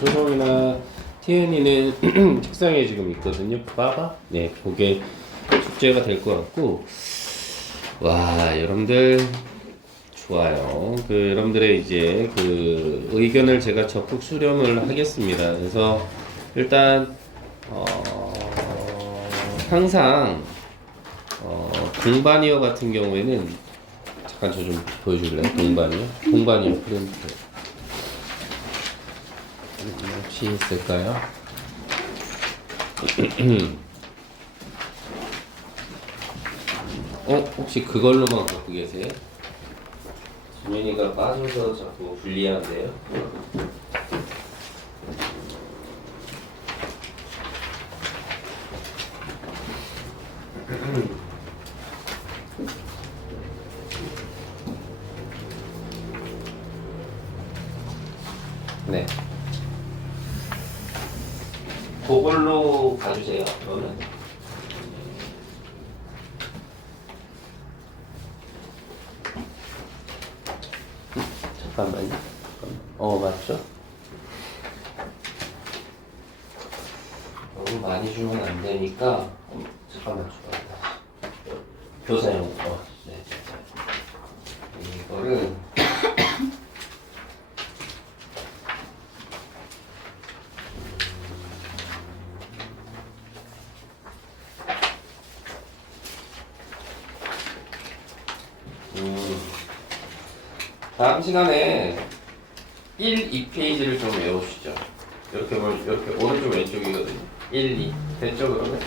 소정이나 태연이는 책상에 지금 있거든요. 봐봐. 네, 그게 숙제가 될 것 같고. 와, 여러분들 좋아요. 여러분들의 이제 의견을 제가 적극 수렴을 하겠습니다. 그래서 일단 항상 동반이어 같은 경우에는 잠깐 저 좀 보여줄래요? 동반이어 프린트 혹시 있을까요? 혹시 그걸로만 갖고 계세요? 주민이가 빠져서 자꾸 불리한데요? 네. 그걸로 가주세요. 그러면. 잠깐만요. 맞죠? 너무 많이 주면 안 되니까. 잠깐만 줘봐. 교사용. 네. 이거를. 다음 시간에 1, 2페이지를 좀 외우시죠. 이렇게 오른쪽 왼쪽이거든요. 1, 2 됐죠 그러면?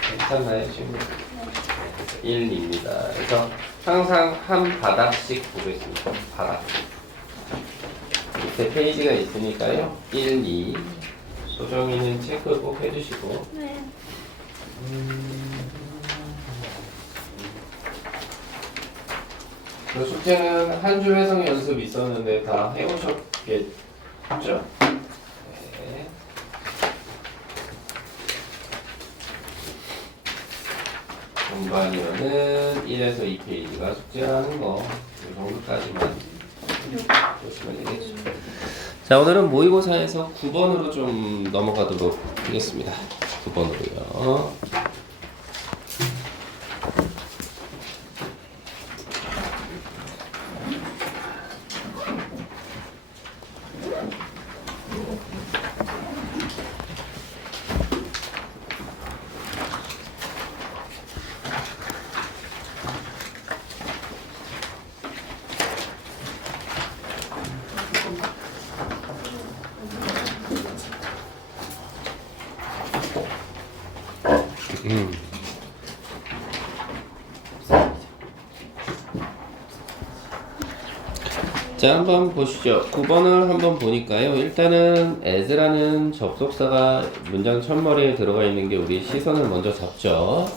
괜찮나요 지금? 1, 2입니다. 그래서 항상 한 바닥씩 보겠습니다. 바닥. 밑에 페이지가 있으니까요. 1, 2 소정이는 체크 꼭 해주시고. 네. 그 숙제는 한 줄 해석 연습 있었는데 다 해오셨겠죠? 네. 전반이면은 1에서 2페이지가 숙제하는 거, 이 정도까지만 보시면 되겠죠. 자, 오늘은 모의고사에서 9번으로 좀 넘어가도록 하겠습니다. 9번으로요. 자, 한번 보시죠. 9번을 한번 보니까요. 일단은 as라는 접속사가 문장 첫머리에 들어가 있는 게 우리 시선을 먼저 잡죠.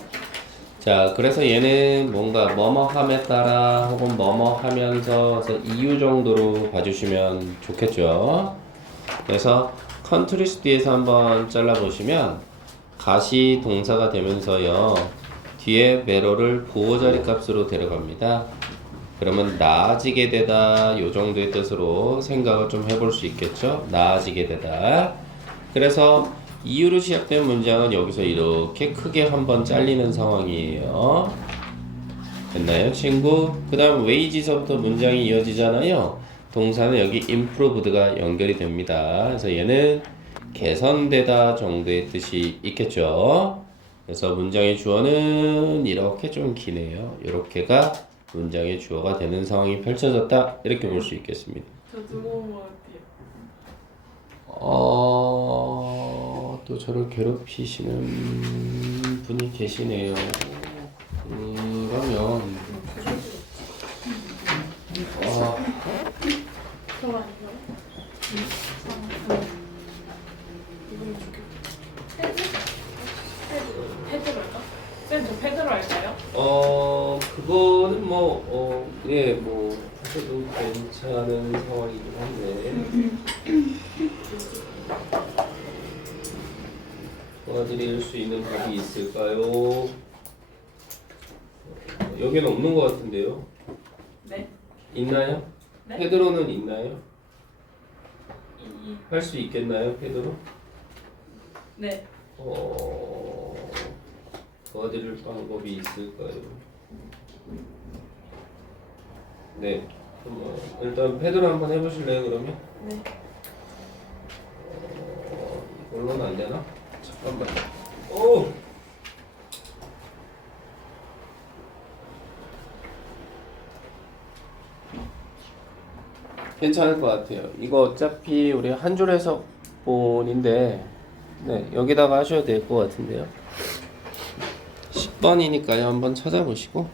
자, 그래서 얘는 뭔가 뭐뭐함에 따라 혹은 뭐뭐 하면서 이유 정도로 봐주시면 좋겠죠. 그래서 countries 뒤에서 한번 잘라보시면 가시 동사가 되면서요. 뒤에 배로를 보호자리 값으로 데려갑니다. 그러면 나아지게 되다 요 정도의 뜻으로 생각을 좀 해볼 수 있겠죠. 나아지게 되다. 그래서 이유로 시작된 문장은 여기서 이렇게 크게 한번 잘리는 상황이에요. 됐나요 친구? 그 다음 wage서부터 문장이 이어지잖아요. 동사는 여기 improved가 연결이 됩니다. 그래서 얘는 개선되다 정도의 뜻이 있겠죠. 그래서 문장의 주어는 이렇게 좀 기네요. 이렇게가 문장의 주어가 되는 상황이 펼쳐졌다. 이렇게 볼 수 있겠습니다. 저 두고 것 같아요. 또 저를 괴롭히시는 분이 계시네요. 그러면 저거 아닌가요? 이분이 좋겠다. 패드로 할까? 쌤, 저 패드로 할까요? 그거는 하셔도 괜찮은 상황이긴 한데. 도와드릴 수 있는 답이 있을까요? 여기는 없는 것 같은데요? 네. 있나요? 네? 페드로는 있나요? 할 수 있겠나요, 페드로? 네. 도와드릴 방법이 있을까요? 네. 일단 페드로 한번 해보실래요, 그러면? 네. 이걸로는 안 되나? 잠깐만. 오! 괜찮을 것 같아요. 이거 어차피 우리 한 줄 해석본인데, 네, 여기다가 하셔도 될 것 같은데요. 10번이니까요. 한번 찾아보시고.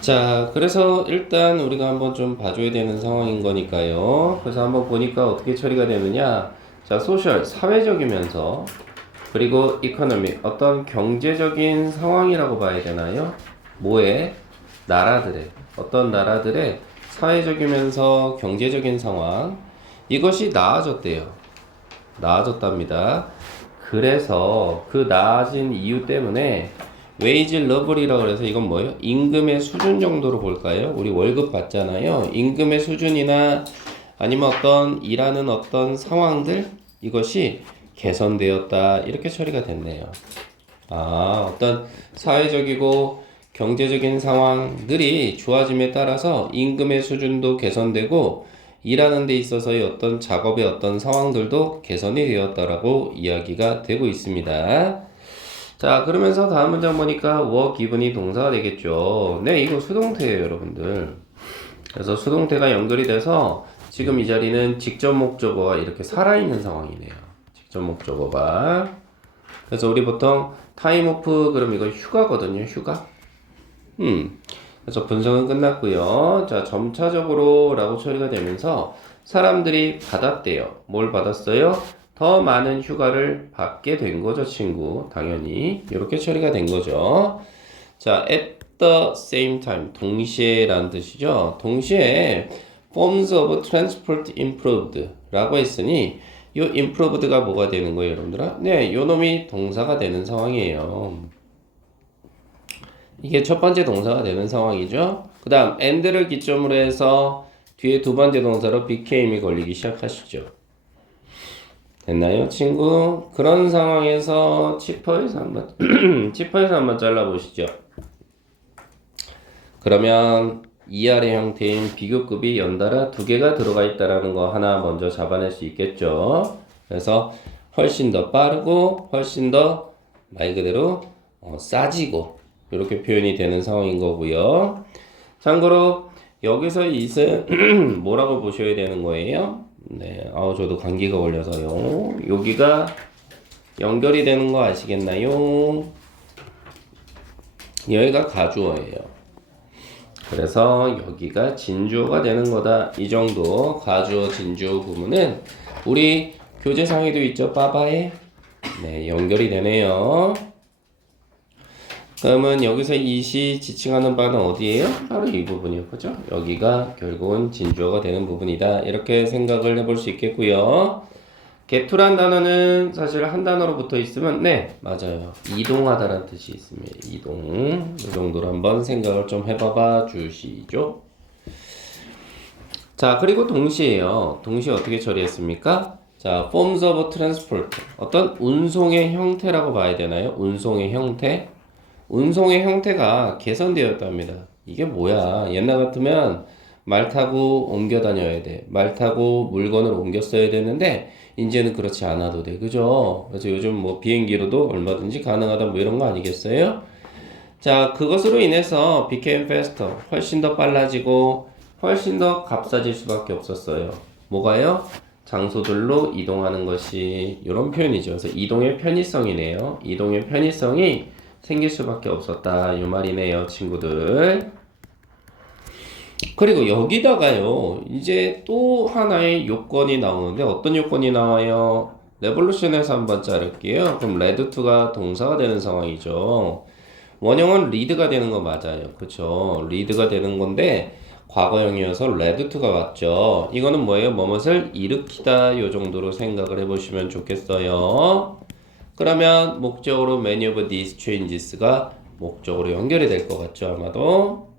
자, 그래서 일단 우리가 한번 좀 봐줘야 되는 상황인 거니까요. 그래서 한번 보니까 어떻게 처리가 되느냐. 자, 소셜, 사회적이면서, 그리고 이코노믹, 어떤 경제적인 상황이라고 봐야 되나요? 뭐에? 나라들의, 어떤 나라들의 사회적이면서 경제적인 상황, 이것이 나아졌대요. 나아졌답니다. 그래서 그 나아진 이유 때문에 웨이지 러블이라고 해서 이건 뭐예요? 임금의 수준 정도로 볼까요? 우리 월급 받잖아요. 임금의 수준이나 아니면 어떤 일하는 어떤 상황들, 이것이 개선되었다, 이렇게 처리가 됐네요. 어떤 사회적이고 경제적인 상황들이 좋아짐에 따라서 임금의 수준도 개선되고 일하는 데 있어서의 어떤 작업의 어떤 상황들도 개선이 되었다라고 이야기가 되고 있습니다. 자, 그러면서 다음 문장 보니까 were given이 동사가 되겠죠. 네, 이거 수동태예요, 여러분들. 그래서 수동태가 연결이 돼서 지금 이 자리는 직접 목적어가 이렇게 살아있는 상황이네요. 직접 목적어가. 그래서 우리 보통 time off, 그럼 이거 휴가거든요, 휴가. 그래서 분석은 끝났고요. 자, 점차적으로 라고 처리가 되면서 사람들이 받았대요. 뭘 받았어요? 더 많은 휴가를 받게 된 거죠, 친구. 당연히. 이렇게 처리가 된 거죠. 자, at the same time. 동시에 라는 뜻이죠. 동시에 forms of transport improved 라고 했으니 이 improved가 뭐가 되는 거예요, 여러분들아? 네, 요 놈이 동사가 되는 상황이에요. 이게 첫 번째 동사가 되는 상황이죠. 그 다음 and를 기점으로 해서 뒤에 두 번째 동사로 became이 걸리기 시작하시죠. 됐나요, 친구? 그런 상황에서 치퍼에서 한번 치퍼에서 한번 잘라보시죠. 그러면 이하의 형태인 비교급이 연달아 두 개가 들어가 있다라는 거 하나 먼저 잡아낼 수 있겠죠. 그래서 훨씬 더 빠르고 훨씬 더 말 그대로 싸지고 이렇게 표현이 되는 상황인 거고요. 참고로 여기서 it은 뭐라고 보셔야 되는 거예요? 네, 저도 감기가 걸려서요. 여기가 연결이 되는 거 아시겠나요? 여기가 가주어예요. 그래서 여기가 진주어가 되는 거다. 이 정도 가주어 진주어 부분은 우리 교재상에도 있죠. 빠바에. 네, 연결이 되네요. 그러면 여기서 it이 지칭하는 바는 어디예요? 바로 이 부분이요. 그죠? 여기가 결국은 진주어가 되는 부분이다. 이렇게 생각을 해볼 수 있겠고요. getto란 단어는 사실 한 단어로 붙어 있으면 네, 맞아요. 이동하다라는 뜻이 있습니다. 이동. 이 정도로 한번 생각을 좀 해봐봐 주시죠. 자, 그리고 동시에요. 동시에 어떻게 처리했습니까? 자, forms of transport. 어떤 운송의 형태라고 봐야 되나요? 운송의 형태. 운송의 형태가 개선되었답니다. 이게 뭐야? 옛날 같으면 말 타고 옮겨 다녀야 돼. 말 타고 물건을 옮겨 써야 되는데 이제는 그렇지 않아도 돼. 그죠? 그래서 요즘 뭐 비행기로도 얼마든지 가능하다 뭐 이런 거 아니겠어요? 자, 그것으로 인해서 became faster. 훨씬 더 빨라지고 훨씬 더 값싸질 수밖에 없었어요. 뭐가요? 장소들로 이동하는 것이 이런 표현이죠. 그래서 이동의 편의성이네요. 이동의 편의성이 생길 수밖에 없었다. 이 말이네요, 친구들. 그리고 여기다가요, 이제 또 하나의 요건이 나오는데 어떤 요건이 나와요? 레볼루션에서 한번 자를게요. 그럼 레드2가 동사가 되는 상황이죠. 원형은 리드가 되는 거 맞아요. 그쵸? 리드가 되는 건데 과거형이어서 레드2가 왔죠. 이거는 뭐예요? 뭐뭇을 일으키다 요 정도로 생각을 해보시면 좋겠어요. 그러면 목적으로 many of these changes가 목적으로 연결이 될 것 같죠, 아마도.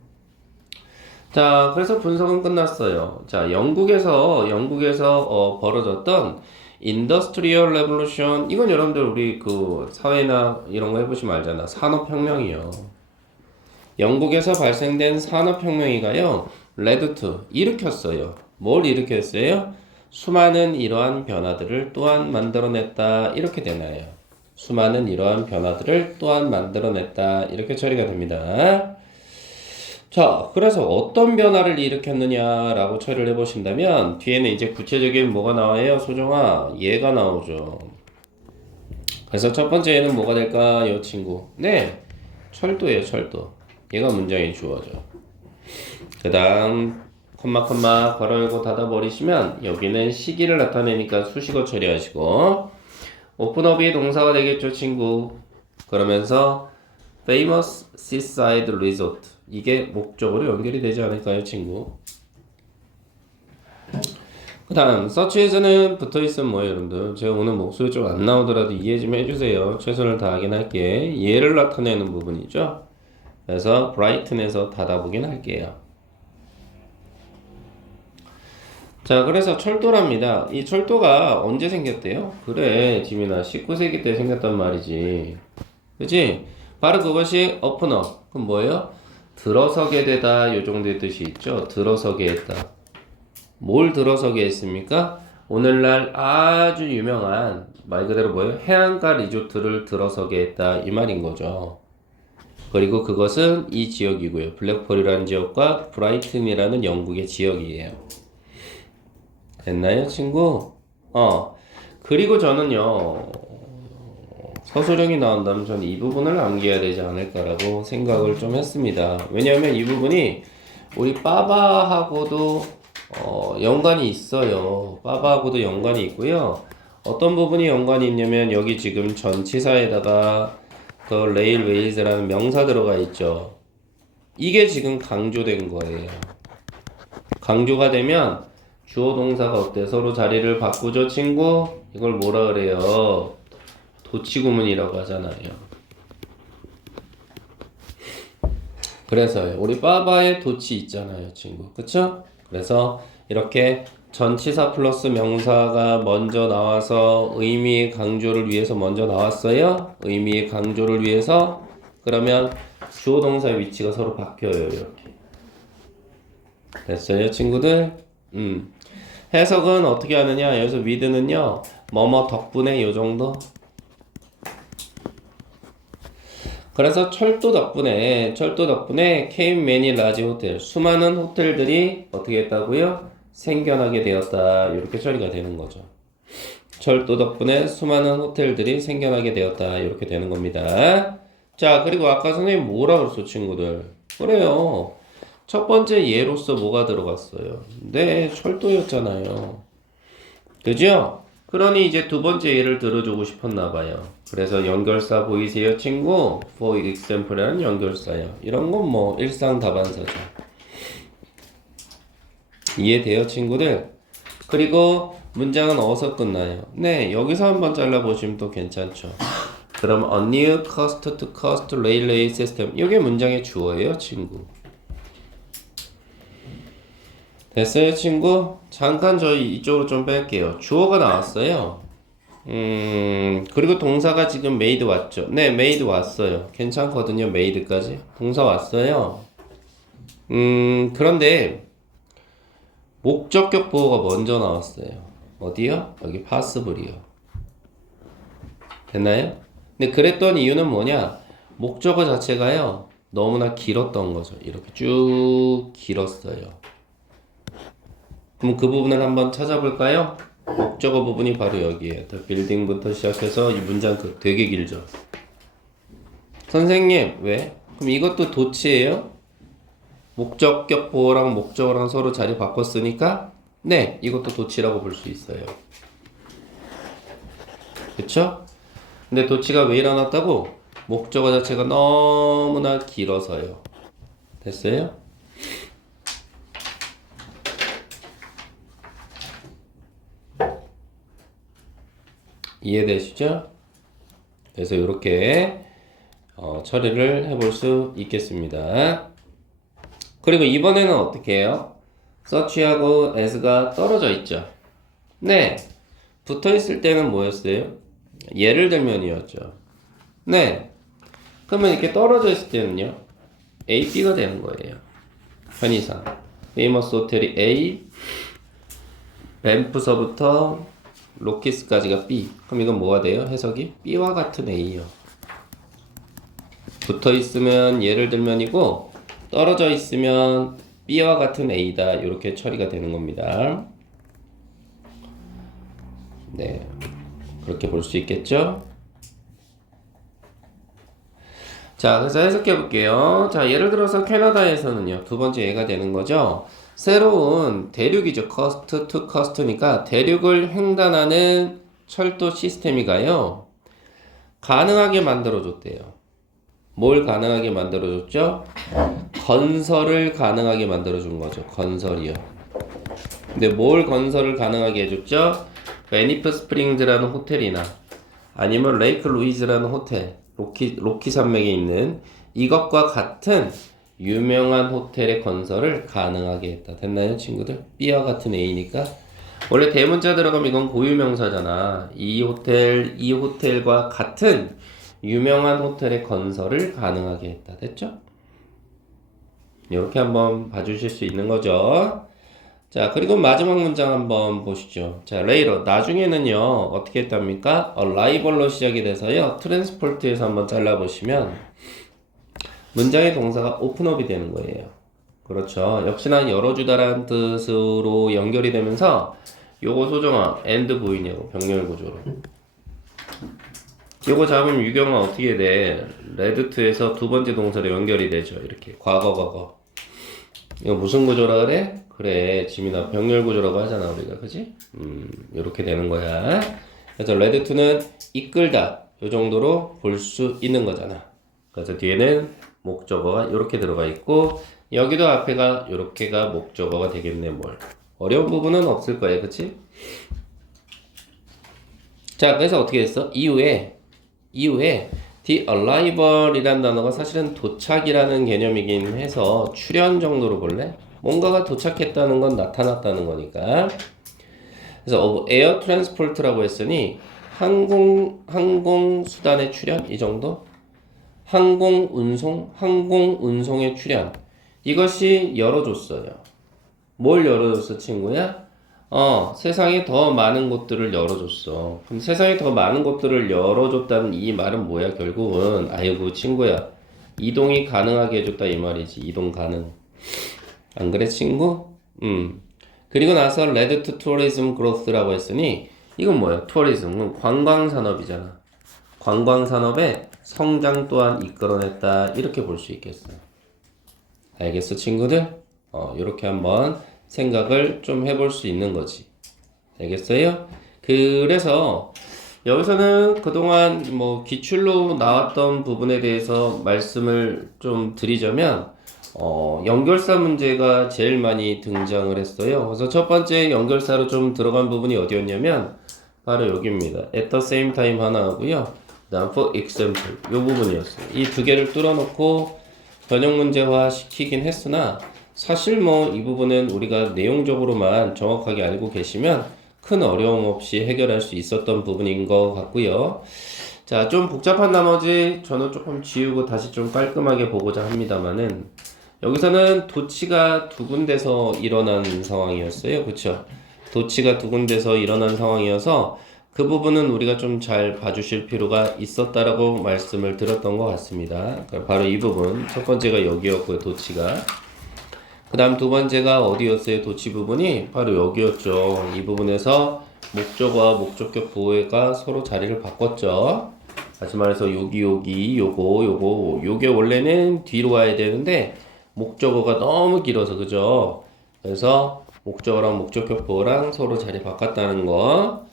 자, 그래서 분석은 끝났어요. 자, 영국에서 벌어졌던 인더스트리얼 레볼루션, 이건 여러분들 우리 그 사회나 이런 거 해보시면 알잖아. 산업혁명이요. 영국에서 발생된 산업혁명이가요, 레드투 일으켰어요. 뭘 일으켰어요? 수많은 이러한 변화들을 또한 만들어냈다. 이렇게 되나요? 수많은 이러한 변화들을 또한 만들어냈다. 이렇게 처리가 됩니다. 자, 그래서 어떤 변화를 일으켰느냐라고 처리를 해보신다면 뒤에는 이제 구체적인 뭐가 나와요? 소정아, 얘가 나오죠. 그래서 첫 번째 얘는 뭐가 될까요, 친구? 네, 철도예요, 철도. 얘가 문장의 주어죠. 그 다음 콤마 괄호 열고 닫아 버리시면 여기는 시기를 나타내니까 수식어 처리하시고 오픈업이 동사가 되겠죠, 친구. 그러면서 famous seaside resort, 이게 목적으로 연결이 되지 않을까요, 친구? 그 다음 suchas는 붙어있으면 뭐예요, 여러분들? 제가 오늘 목소리 좀 안 나오더라도 이해 좀 해주세요. 최선을 다하긴 할게. 얘를 나타내는 부분이죠. 그래서 brighten에서 닫아보긴 할게요. 자, 그래서 철도랍니다. 이 철도가 언제 생겼대요? 그래, 지민아, 19세기 때 생겼단 말이지. 그치? 바로 그것이 open-up. 그럼 뭐예요? 들어서게 되다, 요 정도의 뜻이 있죠. 들어서게 했다. 뭘 들어서게 했습니까? 오늘날 아주 유명한 말 그대로 뭐예요? 해안가 리조트를 들어서게 했다, 이 말인 거죠. 그리고 그것은 이 지역이고요. 블랙폴이라는 지역과 브라이튼이라는 영국의 지역이에요. 됐나요, 친구? 그리고 저는요, 서술형이 나온다면 저는 이 부분을 암기해야 되지 않을까라고 생각을 좀 했습니다. 왜냐하면 이 부분이 우리 빠바하고도 연관이 있어요. 빠바하고도 연관이 있고요. 어떤 부분이 연관이 있냐면 여기 지금 전치사에다가 그 레일웨이즈라는 명사 들어가 있죠. 이게 지금 강조된 거예요. 강조가 되면 주어 동사가 어때? 서로 자리를 바꾸죠, 친구? 이걸 뭐라 그래요? 도치구문이라고 하잖아요. 그래서요. 우리 빠바에 도치 있잖아요, 친구. 그쵸? 그래서 이렇게 전치사 플러스 명사가 먼저 나와서 의미의 강조를 위해서 먼저 나왔어요. 의미의 강조를 위해서. 그러면 주어 동사의 위치가 서로 바뀌어요, 이렇게. 됐어요, 친구들? 해석은 어떻게 하느냐? 여기서 with는요, 뭐뭐 덕분에 요 정도? 그래서 철도 덕분에 came many large hotel, 수많은 호텔들이 어떻게 했다고요? 생겨나게 되었다. 이렇게 처리가 되는 거죠. 철도 덕분에 수많은 호텔들이 생겨나게 되었다. 이렇게 되는 겁니다. 자, 그리고 아까 선생님 뭐라 그랬어, 친구들? 그래요. 첫 번째 예로서 뭐가 들어갔어요? 네, 철도였잖아요. 그죠? 그러니 이제 두 번째 예를 들어주고 싶었나 봐요. 그래서 연결사 보이세요, 친구? For example이라는 연결사요. 이런 건 뭐 일상 다반사죠. 이해돼요, 친구들? 그리고 문장은 어디서 끝나요? 네, 여기서 한번 잘라보시면 또 괜찮죠. 그럼 a new cost to cost railway system, 이게 문장의 주어예요, 친구. 됐어요, 친구? 잠깐 저희 이쪽으로 좀 뺄게요. 주어가 나왔어요. 그리고 동사가 지금 made 왔죠? 네, made 왔어요. 괜찮거든요, made까지. 동사 왔어요. 그런데 목적격 보호가 먼저 나왔어요. 어디요? 여기 possible이요. 됐나요? 근데 그랬던 이유는 뭐냐? 목적어 자체가요, 너무나 길었던 거죠. 이렇게 쭉 길었어요. 그럼 그 부분을 한번 찾아볼까요? 목적어 부분이 바로 여기에요. The building부터 시작해서 이 문장 되게 길죠. 선생님, 왜? 그럼 이것도 도치예요? 목적격 보호랑 목적어랑 서로 자리 바꿨으니까 네, 이것도 도치라고 볼 수 있어요. 그쵸? 근데 도치가 왜 일어났다고? 목적어 자체가 너무나 길어서요. 됐어요? 이해되시죠? 그래서 이렇게 처리를 해볼 수 있겠습니다. 그리고 이번에는 어떻게 해요? search하고 as가 떨어져 있죠. 네. 붙어 있을 때는 뭐였어요? 예를 들면이었죠. 네. 그러면 이렇게 떨어져 있을 때는요. A, B가 되는 거예요. 편의상. 페이머스 호텔이 A, 밴프서부터 로키스까지가 B. 그럼 이건 뭐가 돼요? 해석이 B와 같은 A요. 붙어 있으면 예를 들면이고 떨어져 있으면 B와 같은 A다. 이렇게 처리가 되는 겁니다. 네. 그렇게 볼 수 있겠죠? 자, 그래서 해석해 볼게요. 자, 예를 들어서 캐나다에서는요, 두 번째 예가 되는 거죠. 새로운 대륙이죠. 커스트 투 커스트니까 대륙을 횡단하는 철도 시스템이가요, 가능하게 만들어줬대요. 뭘 가능하게 만들어줬죠? 건설을 가능하게 만들어준 거죠. 건설이요. 근데 뭘 건설을 가능하게 해줬죠? 베니프 스프링즈라는 호텔이나 아니면 레이크 루이즈라는 호텔, 로키 산맥에 있는 이것과 같은 유명한 호텔의 건설을 가능하게 했다. 됐나요, 친구들? B와 같은 A니까 원래 대문자 들어가면 이건 고유명사잖아. 이 호텔과 같은 유명한 호텔의 건설을 가능하게 했다. 됐죠? 이렇게 한번 봐주실 수 있는 거죠. 자, 그리고 마지막 문장 한번 보시죠. 자, later. 나중에는요, 어떻게 했답니까? arrival로 시작이 돼서요, transport에서 한번 잘라보시면, 문장의 동사가 openup이 되는 거예요. 그렇죠. 역시나 열어주다라는 뜻으로 연결이 되면서, 요거 소정아, and 보이냐고, 병렬 구조로. 요거 잡으면 유경아 어떻게 돼? 레드트에서 두 번째 동사로 연결이 되죠. 이렇게. 과거. 이거 무슨 구조라 그래? 그래, 지민아, 병렬 구조라고 하잖아, 우리가. 그지? 요렇게 되는 거야. 그래서 레드2는 이끌다. 요 정도로 볼 수 있는 거잖아. 그래서 뒤에는 목적어가 요렇게 들어가 있고, 여기도 앞에가 요렇게가 목적어가 되겠네, 뭘. 어려운 부분은 없을 거야, 그치? 자, 그래서 어떻게 했어? 이후에 the arrival이라는 단어가 사실은 도착이라는 개념이긴 해서 출현 정도로 볼래? 뭔가가 도착했다는 건 나타났다는 거니까. 그래서 of air transport라고 했으니 항공 수단의 출현 이 정도? 항공 운송의 출현. 이것이 열어줬어요. 뭘 열어줬어, 친구야? 세상에 더 많은 곳들을 열어줬어. 그럼 세상에 더 많은 곳들을 열어줬다는 이 말은 뭐야, 결국은? 아이고, 친구야. 이동이 가능하게 해줬다, 이 말이지. 이동 가능. 안 그래, 친구? 그리고 나서 led to tourism growth라고 했으니, 이건 뭐야? tourism. 관광산업이잖아. 관광산업의 성장 또한 이끌어냈다. 이렇게 볼 수 있겠어요. 알겠어, 친구들? 이렇게 한번 생각을 좀 해볼 수 있는 거지. 알겠어요? 그래서 여기서는 그동안 뭐 기출로 나왔던 부분에 대해서 말씀을 좀 드리자면 연결사 문제가 제일 많이 등장을 했어요. 그래서 첫 번째 연결사로 좀 들어간 부분이 어디였냐면 바로 여기입니다. at the same time 하나 하고요. 그다음 for example 이 부분이었어요. 이 두 개를 뚫어놓고 변형 문제화 시키긴 했으나 사실 뭐 이 부분은 우리가 내용적으로만 정확하게 알고 계시면 큰 어려움 없이 해결할 수 있었던 부분인 것 같고요. 자, 좀 복잡한 나머지 저는 조금 지우고 다시 좀 깔끔하게 보고자 합니다만은 여기서는 도치가 두 군데서 일어난 상황이었어요. 그쵸? 도치가 두 군데서 일어난 상황이어서 그 부분은 우리가 좀 잘 봐주실 필요가 있었다라고 말씀을 드렸던 것 같습니다. 바로 이 부분, 첫 번째가 여기였고요, 도치가. 그 다음 두 번째가 어디였어요? 도치 부분이 바로 여기였죠. 이 부분에서 목적어와 목적격 보호가 서로 자리를 바꿨죠. 다시 말해서 요게 원래는 뒤로 와야 되는데 목적어가 너무 길어서, 그죠? 그래서 목적어랑 목적격 보호랑 서로 자리 바꿨다는 거.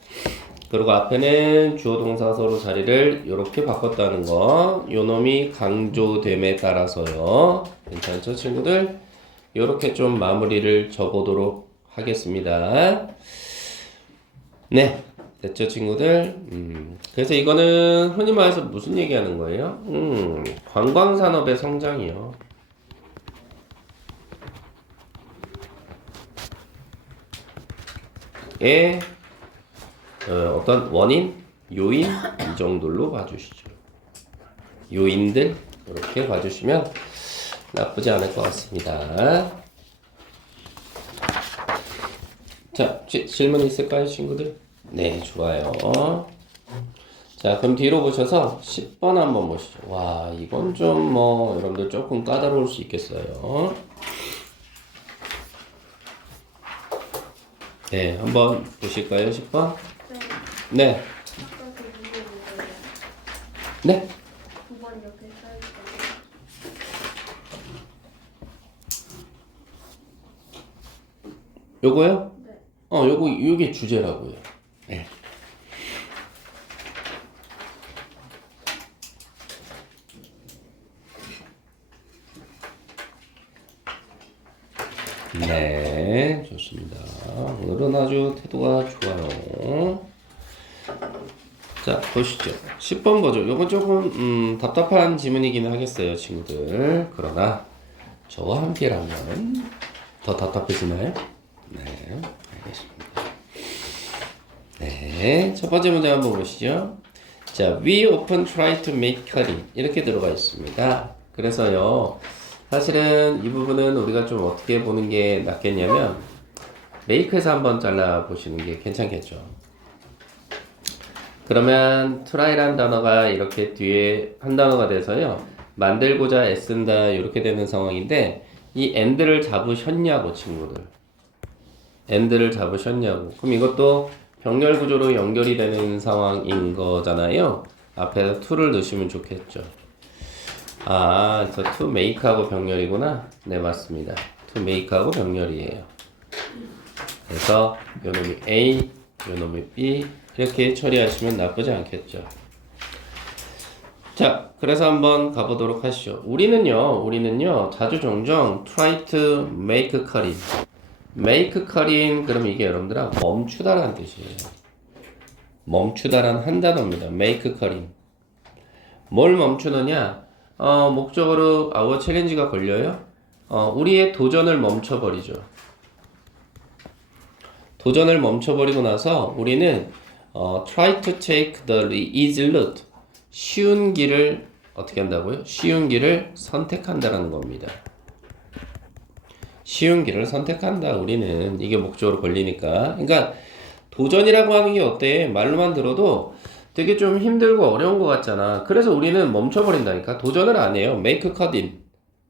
그리고 앞에는 주어 동사 서로 자리를 이렇게 바꿨다는 거. 요 놈이 강조됨에 따라서요. 괜찮죠, 친구들? 이렇게 좀 마무리를 적어보도록 하겠습니다. 네, 됐죠, 친구들? 그래서 이거는 흔히 말해서 무슨 얘기하는 거예요? 관광산업의 성장이요. 어떤 원인, 요인 이 정도로 봐주시죠. 요인들 이렇게 봐주시면 나쁘지 않을 것 같습니다. 자, 질문 있을까요, 친구들? 네, 좋아요. 자, 그럼 뒤로 보셔서 10번 한번 보시죠. 와, 이건 좀 여러분들 조금 까다로울 수 있겠어요. 네, 한번 보실까요, 10번? 네. 네. 아까 그 문제 뭐예요? 네. 9번 이렇게 써있어요. 요거요? 네. 요게 주제라고요. 네. 네, 좋습니다. 오늘은 아주 태도가 좋아요. 자, 보시죠. 10번 보죠. 요건 조금 답답한 지문이긴 하겠어요, 친구들. 그러나 저와 함께라면 더 답답해지나요? 네, 알겠습니다. 네, 첫 번째 문제 한번 보시죠. 자, we often try to make cutting 이렇게 들어가 있습니다. 그래서요, 사실은 이 부분은 우리가 좀 어떻게 보는 게 낫겠냐면 make에서 한번 잘라 보시는 게 괜찮겠죠. 그러면 try란 단어가 이렇게 뒤에 한 단어가 돼서요, 만들고자 애쓴다 이렇게 되는 상황인데 이 and를 잡으셨냐고, 친구들. and를 잡으셨냐고. 그럼 이것도 병렬 구조로 연결이 되는 상황인 거잖아요. 앞에서 to를 넣으시면 좋겠죠. 저 to make하고 병렬이구나. 네, 맞습니다. to make하고 병렬이에요. 그래서 요 놈이 A, 요 놈이 B 이렇게 처리하시면 나쁘지 않겠죠. 자, 그래서 한번 가보도록 하시죠. 우리는요, 자주 종종 try to make cutting. make cutting, 그럼 이게 여러분들아 멈추다라는 뜻이에요. 멈추다란 한 단어입니다. make cutting. 뭘 멈추느냐? 목적으로 our challenge가 걸려요. 우리의 도전을 멈춰버리죠. 도전을 멈춰버리고 나서 우리는 try to take the easy route. 쉬운 길을 어떻게 한다고요? 쉬운 길을 선택한다라는 겁니다. 쉬운 길을 선택한다. 우리는 이게 목적으로 걸리니까. 그러니까 도전이라고 하는 게 어때? 말로만 들어도 되게 좀 힘들고 어려운 것 같잖아. 그래서 우리는 멈춰버린다니까. 도전을 안 해요. make cutting.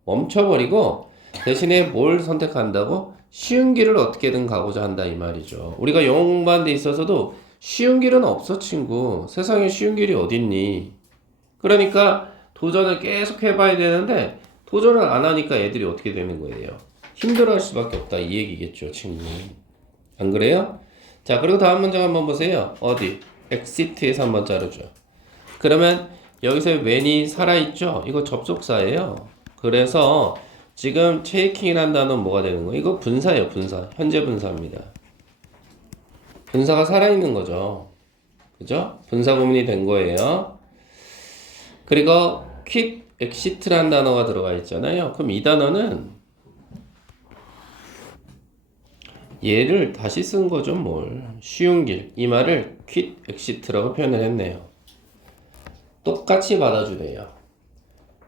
멈춰버리고 대신에 뭘 선택한다고? 쉬운 길을 어떻게든 가고자 한다 이 말이죠. 우리가 영어 공부하는 데 있어서도 쉬운 길은 없어, 친구. 세상에 쉬운 길이 어딨니? 그러니까 도전을 계속 해봐야 되는데 도전을 안 하니까 애들이 어떻게 되는 거예요? 힘들어할 수밖에 없다 이 얘기겠죠, 친구. 안 그래요? 자, 그리고 다음 문장 한번 보세요. 어디? exit에서 한번 자르죠. 그러면 여기서 when이 살아있죠? 이거 접속사예요. 그래서 지금 checking 단어는 뭐가 되는 거예요? 이거 분사예요, 분사. 현재 분사입니다. 분사가 살아있는 거죠. 그죠? 분사 구문이 된 거예요. 그리고 quick exit라는 단어가 들어가 있잖아요. 그럼 이 단어는 얘를 다시 쓴 거죠, 뭘. 쉬운 길. 이 말을 quick exit라고 표현을 했네요. 똑같이 받아주네요.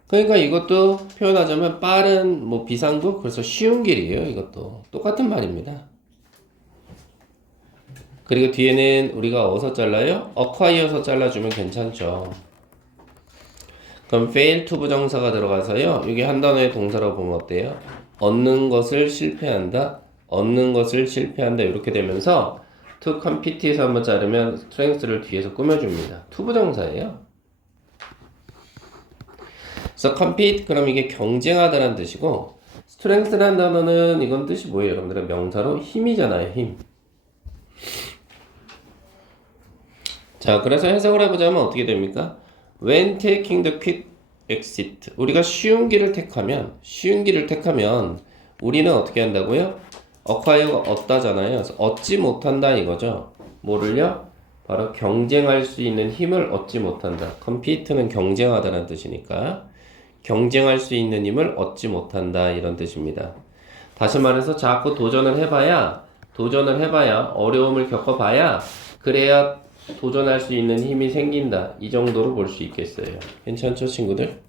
그러니까 이것도 표현하자면 빠른 비상구, 그래서 쉬운 길이에요. 이것도 똑같은 말입니다. 그리고 뒤에는 우리가 어디서 잘라요? acquire서 잘라주면 괜찮죠. 그럼 fail to 부정사가 들어가서요, 이게 한 단어의 동사라고 보면 어때요? 얻는 것을 실패한다, 얻는 것을 실패한다 이렇게 되면서 to compete에서 한번 자르면 strength를 뒤에서 꾸며줍니다. to 부정사예요. 그래서 compete, 그럼 이게 경쟁하다라는 뜻이고, strength라는 단어는 이건 뜻이 뭐예요? 여러분들은 명사로 힘이잖아요, 힘. 자, 그래서 해석을 해보자면 어떻게 됩니까? When taking the quick exit, 우리가 쉬운 길을 택하면 우리는 어떻게 한다고요? acquire가 얻다잖아요. 그래서 얻지 못한다 이거죠. 뭐를요? 바로 경쟁할 수 있는 힘을 얻지 못한다. compete는 경쟁하다는 뜻이니까 경쟁할 수 있는 힘을 얻지 못한다 이런 뜻입니다. 다시 말해서 자꾸 도전을 해봐야 도전을 해봐야, 어려움을 겪어봐야, 그래야 도전할 수 있는 힘이 생긴다. 이 정도로 볼 수 있겠어요. 괜찮죠, 친구들?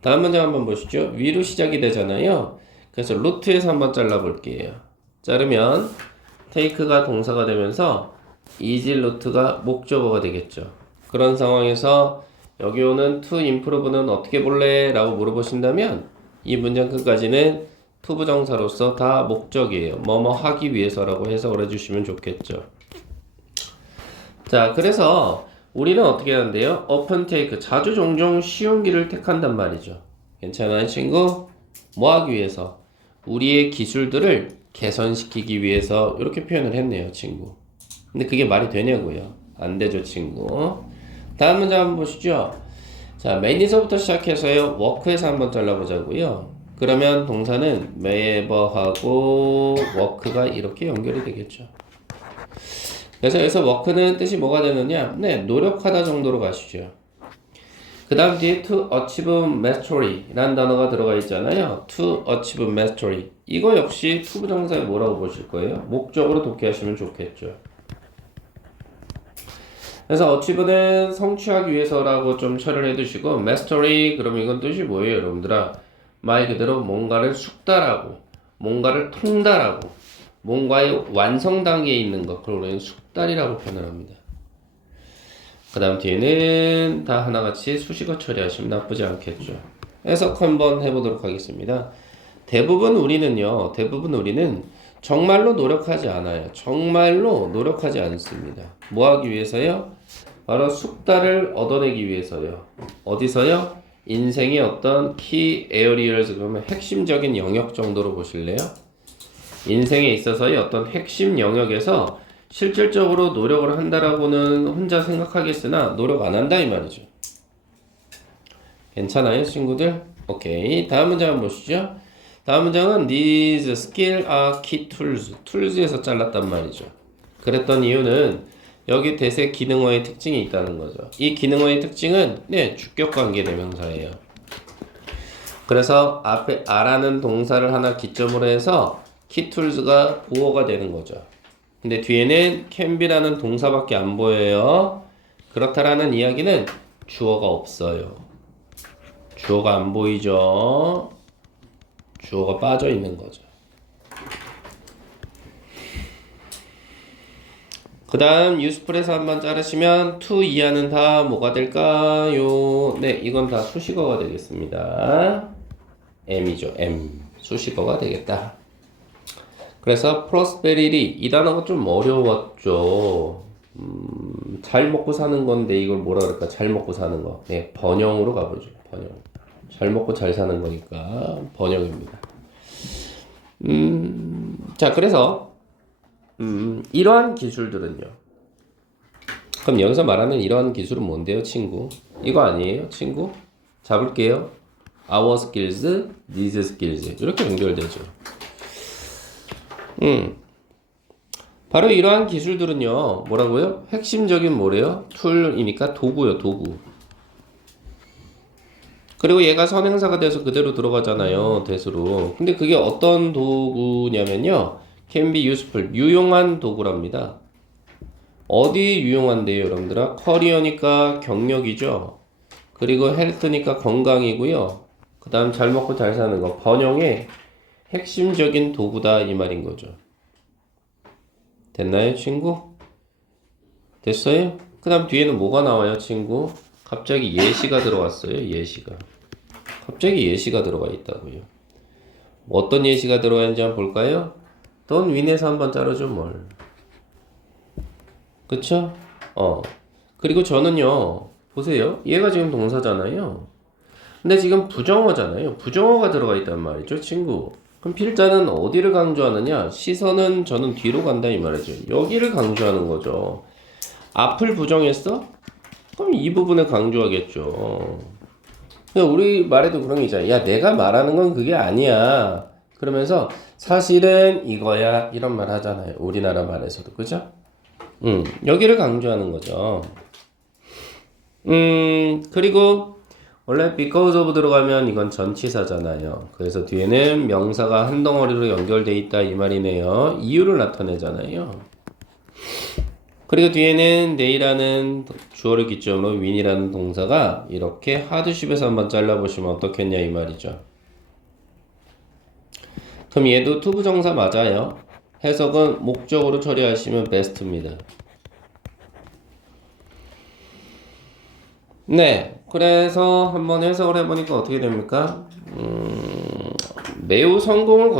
다음 문장 한번 보시죠. 위로 시작이 되잖아요. 그래서 루트에서 한번 잘라볼게요. 자르면 take가 동사가 되면서 is 루트가 목적어가 되겠죠. 그런 상황에서 여기 오는 to improve는 어떻게 볼래? 라고 물어보신다면 이 문장 끝까지는 to 부정사로서 다 목적이에요. 뭐뭐 하기 위해서라고 해석을 해주시면 좋겠죠. 자, 그래서 우리는 어떻게 하는데요? often take, 자주 종종 쉬운 길을 택한단 말이죠. 괜찮아요, 친구? 뭐 하기 위해서? 우리의 기술들을 개선시키기 위해서 이렇게 표현을 했네요, 친구. 근데 그게 말이 되냐고요? 안 되죠, 친구. 다음 문제 한번 보시죠. 자, main에서부터 시작해서요, work에서 한번 잘라보자고요. 그러면 동사는 매버하고 work가 이렇게 연결이 되겠죠. 그래서 여기서 work는 뜻이 뭐가 되느냐? 네, 노력하다 정도로 가시죠. 그 다음 뒤에 to achieve mastery 라는 단어가 들어가 있잖아요. to achieve mastery. 이거 역시 to 부정사에 뭐라고 보실 거예요? 목적으로 독해하시면 좋겠죠. 그래서 achieve는 성취하기 위해서라고 좀 처리를 해두시고, mastery, 그럼 이건 뜻이 뭐예요, 여러분들아? 말 그대로 뭔가를 숙달하고, 뭔가를 통달하고, 뭔가의 완성 단계에 있는 것, 그걸 우리는 숙달이라고 표현을 합니다. 그 다음 뒤에는 다 하나같이 수식어 처리하시면 나쁘지 않겠죠. 해석 한번 해보도록 하겠습니다. 대부분 우리는 정말로 노력하지 않아요. 정말로 노력하지 않습니다. 뭐 하기 위해서요? 바로 숙달을 얻어내기 위해서요. 어디서요? 인생의 어떤 key areas, 그러면 핵심적인 영역 정도로 보실래요? 인생에 있어서의 어떤 핵심 영역에서 실질적으로 노력을 한다라고는 혼자 생각하겠으나 노력 안 한다 이 말이죠. 괜찮아요, 친구들? 오케이. 다음 문장 한번 보시죠. 다음 문장은 these skills are key tools. tools에서 잘랐단 말이죠. 그랬던 이유는 여기 대세 기능어의 특징이 있다는 거죠. 이 기능어의 특징은 주격 관계 대명사예요. 그래서 앞에 a라는 동사를 하나 기점으로 해서 key tools가 보어가 되는 거죠. 근데 뒤에는 can be라는 동사밖에 안 보여요. 그렇다라는 이야기는 주어가 없어요. 주어가 안 보이죠. 주어가 빠져 있는 거죠. 그 다음 useful에서 한번 자르시면 to 이하는 다 뭐가 될까요? 네, 이건 다 수식어가 되겠습니다. M이죠. M. 수식어가 되겠다. 그래서 prosperity 이 단어가 좀 어려웠죠. 잘 먹고 사는 건데 이걸 뭐라 그럴까? 잘 먹고 사는 거. 네, 번영으로 가보죠. 번영. 잘 먹고 잘 사는 거니까 번영입니다. 자, 그래서 이러한 기술들은요. 그럼 여기서 말하는 이러한 기술은 뭔데요, 친구? 이거 아니에요, 친구? 잡을게요. Our skills, these skills 이렇게 연결되죠. 바로 이러한 기술들은요, 뭐라고요? 핵심적인 뭐래요? 툴이니까 도구요, 도구. 그리고 얘가 선행사가 돼서 그대로 들어가잖아요, 대수로. 근데 그게 어떤 도구냐면요, can be useful, 유용한 도구랍니다. 어디 유용한데요, 여러분들아? 커리어니까 경력이죠. 그리고 헬스니까 건강이고요. 그 다음 잘 먹고 잘 사는 거, 번영의 핵심적인 도구다 이 말인 거죠. 됐나요, 친구? 됐어요? 그 다음 뒤에는 뭐가 나와요, 친구? 갑자기 예시가 들어왔어요, 예시가. 갑자기 예시가 들어가 있다고요. 어떤 예시가 들어와 있는지 한번 볼까요? 돈 윈에서 한번 자르죠, 뭘. 그쵸? 그리고 저는요, 보세요. 얘가 지금 동사잖아요. 근데 지금 부정어잖아요. 부정어가 들어가 있단 말이죠, 친구. 그럼 필자는 어디를 강조하느냐? 시선은 저는 뒤로 간다 이 말이죠. 여기를 강조하는 거죠. 앞을 부정했어? 그럼 이 부분을 강조하겠죠. 우리 말에도 그런 게 있잖아요. 야, 내가 말하는 건 그게 아니야. 그러면서 사실은 이거야 이런 말 하잖아요. 우리나라 말에서도. 그죠? 여기를 강조하는 거죠. 그리고 원래 because of 들어가면 이건 전치사잖아요. 그래서 뒤에는 명사가 한 덩어리로 연결돼 있다 이 말이네요. 이유를 나타내잖아요. 그리고 뒤에는 they라는 주어를 기점으로 win이라는 동사가 이렇게 하드쉽에서 한번 잘라보시면 어떻겠냐 이 말이죠. 그럼 얘도 투부정사 맞아요. 해석은 목적으로 처리하시면 베스트입니다. 네, 그래서 한번 해석을 해보니까 어떻게 됩니까? 매우 성공을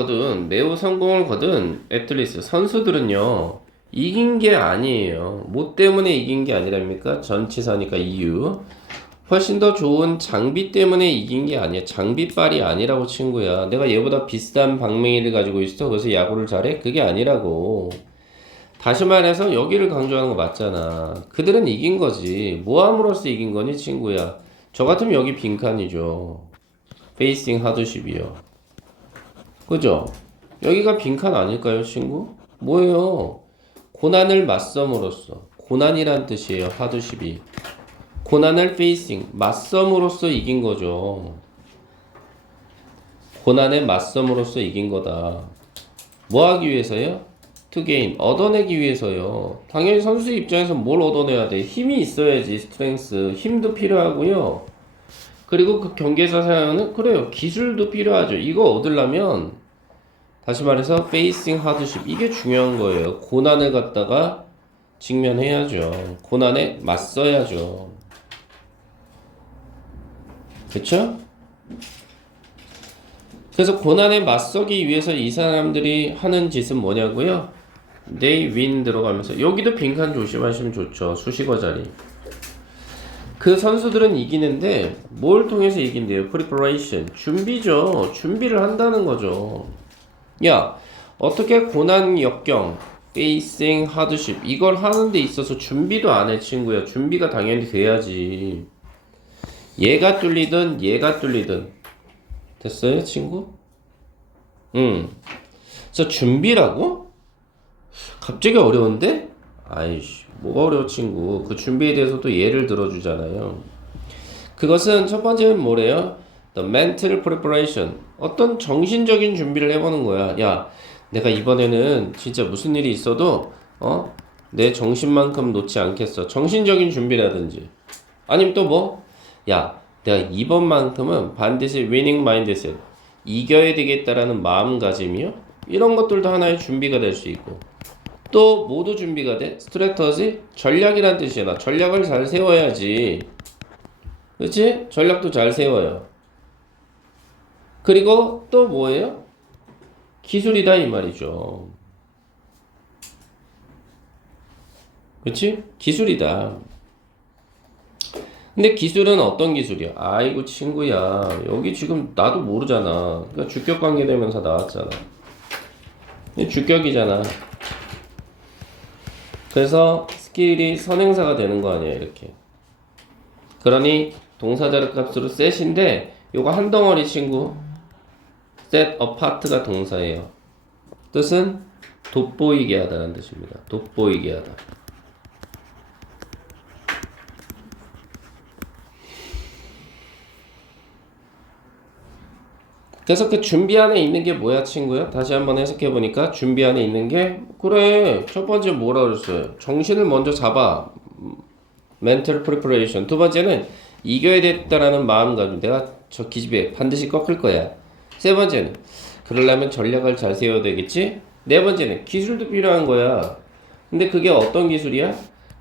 거둔 애틀리스 선수들은요 이긴 게 아니에요. 뭐 때문에 이긴 게 아니랍니까? 전치사니까 이유. 훨씬 더 좋은 장비 때문에 이긴 게 아니야. 장비빨이 아니라고 친구야. 내가 얘보다 비싼 방맹이를 가지고 있어. 그래서 야구를 잘해? 그게 아니라고. 다시 말해서 여기를 강조하는 거 맞잖아. 그들은 이긴 거지. 뭐 함으로써 이긴 거니 친구야. 저 같으면 여기 빈칸이죠. 페이싱 하드십이요. 그죠? 여기가 빈칸 아닐까요 친구? 뭐예요? 고난을 맞섬으로써. 고난이란 뜻이에요 하드십이. 고난을 페이싱 맞섬으로써 이긴 거죠. 고난에 맞섬으로써 이긴 거다. 뭐 하기 위해서요? To gain 얻어내기 위해서요. 당연히 선수 입장에서 뭘 얻어내야 돼? 힘이 있어야지. 스트렝스 힘도 필요하고요. 그리고 그 경기에서 사용하는 그래요 기술도 필요하죠. 이거 얻으려면 다시 말해서 facing hardship 이게 중요한 거예요. 고난을 갖다가 직면해야죠. 고난에 맞서야죠. 그쵸? 그래서 고난에 맞서기 위해서 이 사람들이 하는 짓은 뭐냐고요? They win 들어가면서 여기도 빈칸 조심하시면 좋죠. 수식어 자리. 그 선수들은 이기는데 뭘 통해서 이긴대요? Preparation 준비죠. 준비를 한다는 거죠. 야 어떻게 고난 역경 facing hardship 이걸 하는 데 있어서 준비도 안 해 친구야. 준비가 당연히 돼야지. 얘가 뚫리든 얘가 뚫리든 됐어요 친구? 그래서 준비라고? 갑자기 어려운데? 아이씨 뭐가 어려워 친구. 그 준비에 대해서 또 예를 들어주잖아요. 그것은 첫 번째는 뭐래요? The mental preparation 어떤 정신적인 준비를 해보는 거야. 야 내가 이번에는 진짜 무슨 일이 있어도 내 정신만큼 놓지 않겠어. 정신적인 준비라든지 아니면 또 뭐? 야 내가 이번만큼은 반드시 winning mindset 이겨야 되겠다라는 마음가짐이요. 이런 것들도 하나의 준비가 될 수 있고 또 모두 준비가 돼. 스트래터지 전략이란 뜻이야. 나 전략을 잘 세워야지. 그치? 전략도 잘 세워요. 그리고 또 뭐예요? 기술이다 이 말이죠. 그치? 기술이다. 근데 기술은 어떤 기술이야? 아이고 친구야 여기 지금 나도 모르잖아. 그러니까 주격관계대명사 나왔잖아. 주격이잖아. 그래서 스킬이 선행사가 되는 거 아니야 이렇게. 그러니 동사자를 값으로 set인데 요거 한 덩어리 친구 set apart가 동사예요. 뜻은 돋보이게 하다라는 뜻입니다. 돋보이게 하다. 그래서 그 준비 안에 있는 게 뭐야 친구야? 다시 한번 해석해 보니까 준비 안에 있는 게 그래 첫 번째 뭐라 그랬어요? 정신을 먼저 잡아. mental preparation. 두 번째는 이겨야 됐다라는 마음가짐. 내가 저 기집애 반드시 꺾을 거야. 세 번째는 그러려면 전략을 잘 세워야 되겠지. 네 번째는 기술도 필요한 거야. 근데 그게 어떤 기술이야?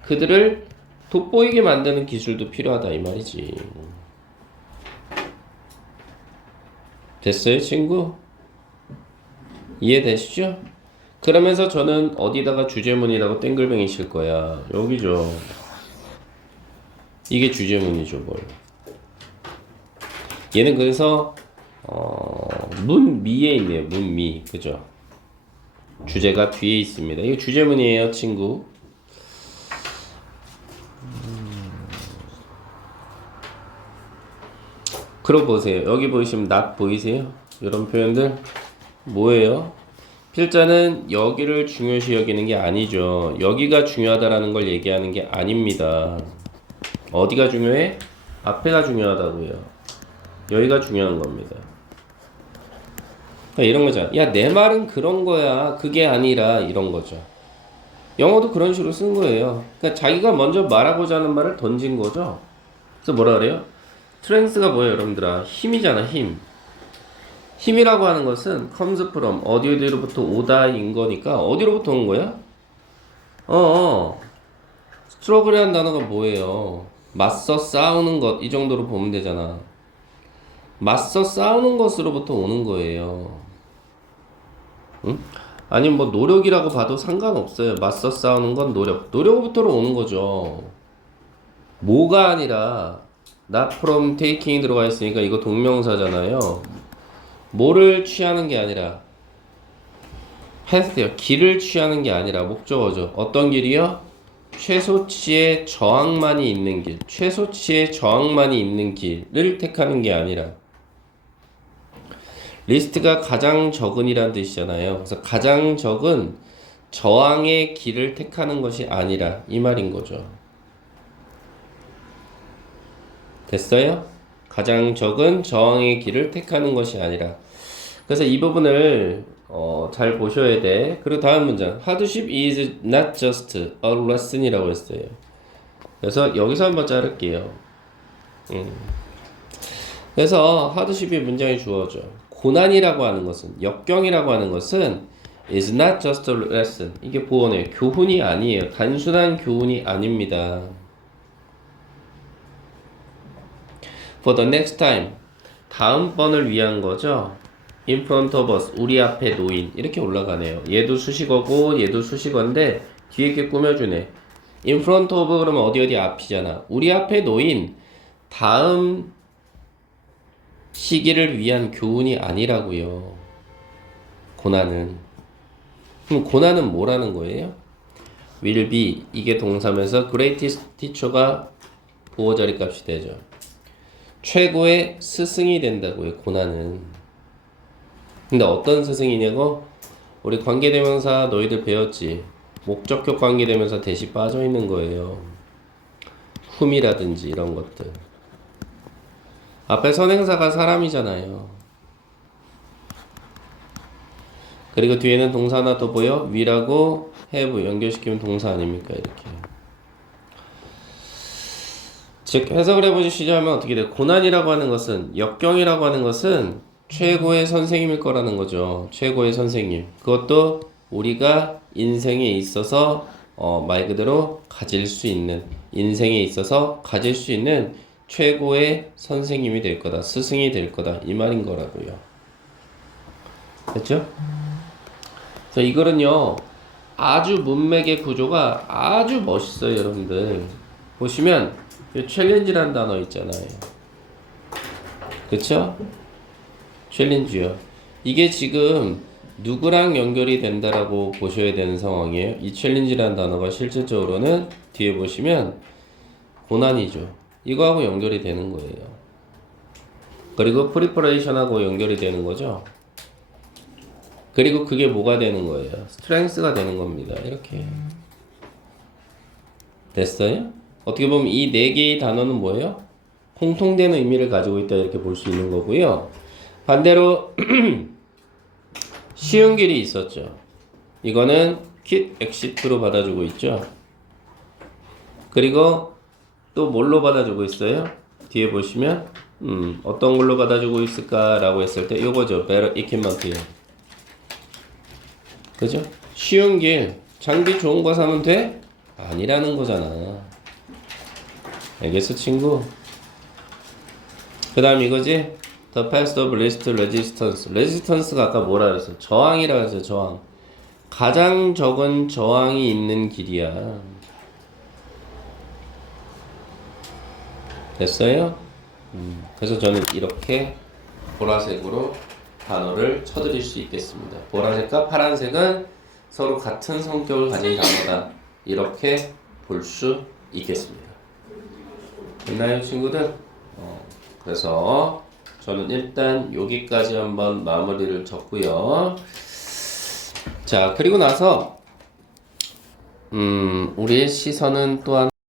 그들을 돋보이게 만드는 기술도 필요하다 이 말이지. 됐어요 친구? 이해되시죠? 그러면서 저는 어디다가 주제문이라고 땡글뱅이 칠 거야. 여기죠. 이게 주제문이죠 뭘. 얘는 그래서 문미에 있네요. 문미 그죠? 주제가 뒤에 있습니다. 이게 주제문이에요 친구. 그러고 보세요. 여기 보이시면 not 보이세요? 이런 표현들 뭐예요? 필자는 여기를 중요시 여기는 게 아니죠. 여기가 중요하다라는 걸 얘기하는 게 아닙니다. 어디가 중요해? 앞에가 중요하다고요. 여기가 중요한 겁니다. 그러니까 이런 거잖아. 야, 내 말은 그런 거야. 그게 아니라 이런 거죠. 영어도 그런 식으로 쓴 거예요. 그러니까 자기가 먼저 말하고자 하는 말을 던진 거죠. 그래서 뭐라 그래요? 스트렝스가 뭐예요, 여러분들아? 힘이잖아, 힘. 힘이라고 하는 것은 comes from 어디로부터 오다인 거니까 어디로부터 온 거야? 스트러글이라는 단어가 뭐예요? 맞서 싸우는 것, 이 정도로 보면 되잖아. 맞서 싸우는 것으로부터 오는 거예요. 응? 아니면 뭐 노력이라고 봐도 상관없어요. 맞서 싸우는 건 노력부터 오는 거죠. 뭐가 아니라 not from taking이 들어가 있으니까 이거 동명사잖아요. 뭐를 취하는 게 아니라 path요. 길을 취하는 게 아니라 목적어죠. 어떤 길이요? 최소치의 저항만이 있는 길. 최소치의 저항만이 있는 길을 택하는 게 아니라 리스트가 가장 적은이란 뜻이잖아요. 그래서 가장 적은 저항의 길을 택하는 것이 아니라 이 말인 거죠. 됐어요? 가장 적은 저항의 길을 택하는 것이 아니라. 그래서 이 부분을 잘 보셔야 돼. 그리고 다음 문장. Hardship is not just a lesson이라고 했어요. 그래서 여기서 한번 자를게요. 그래서 hardship이 문장이 주어져. 고난이라고 하는 것은, 역경이라고 하는 것은 is not just a lesson. 이게 보어네요. 교훈이 아니에요. 단순한 교훈이 아닙니다. For the next time. 다음번을 위한 거죠. In front of us. 우리 앞에 놓인. 이렇게 올라가네요. 얘도 수식어고 얘도 수식어인데 뒤에 이렇게 꾸며주네. In front of 그러면 어디 앞이잖아. 우리 앞에 놓인 다음 시기를 위한 교훈이 아니라고요. 고난은. 그럼 고난은 뭐라는 거예요? will be. 이게 동사면서 greatest teacher가 보호 자리 값이 되죠. 최고의 스승이 된다고요. 고난은. 근데 어떤 스승이냐고? 우리 관계대명사 너희들 배웠지? 목적격 관계대명사 대시 빠져있는 거예요. whom이라든지 이런 것들. 앞에 선행사가 사람이잖아요. 그리고 뒤에는 동사 하나 더 보여? 위라고 have 연결시키면 동사 아닙니까? 이렇게. 즉 해석을 해보시자면 어떻게 돼요? 고난이라고 하는 것은, 역경이라고 하는 것은 최고의 선생님일 거라는 거죠. 최고의 선생님. 그것도 우리가 인생에 있어서 말 그대로 가질 수 있는, 인생에 있어서 가질 수 있는 최고의 선생님이 될 거다. 스승이 될 거다. 이 말인 거라고요. 됐죠? 그래서 이거는요, 아주 문맥의 구조가 아주 멋있어요, 여러분들. 보시면 챌린지라는 단어 있잖아요. 그쵸? 챌린지요. 이게 지금 누구랑 연결이 된다라고 보셔야 되는 상황이에요. 이 챌린지라는 단어가 실질적으로는 뒤에 보시면 고난이죠. 이거하고 연결이 되는 거예요. 그리고 프리퍼레이션하고 연결이 되는 거죠. 그리고 그게 뭐가 되는 거예요? 스트렝스가 되는 겁니다. 이렇게. 됐어요? 어떻게 보면 이 네 개의 단어는 뭐예요? 공통되는 의미를 가지고 있다 이렇게 볼 수 있는 거고요. 반대로 쉬운 길이 있었죠. 이거는 퀴트 엑시트로 받아주고 있죠. 그리고 또 뭘로 받아주고 있어요? 뒤에 보시면 어떤 걸로 받아주고 있을까라고 했을 때 요거죠. better equipment요. 그죠? 쉬운 길, 장비 좋은 거 사면 돼? 아니라는 거잖아. 알겠어, 친구? 그 다음 이거지? The path of least resistance. resistance가 아까 뭐라 그랬어? 저항이라 그랬어, 저항. 가장 적은 저항이 있는 길이야. 됐어요? 그래서 저는 이렇게 보라색으로 단어를 쳐드릴 수 있겠습니다. 보라색과 파란색은 서로 같은 성격을 가진 단어다. 이렇게 볼 수 있겠습니다. 됐나요, 친구들? 그래서 저는 일단 여기까지 한번 마무리를 졌고요. 자, 그리고 나서 우리의 시선은 또한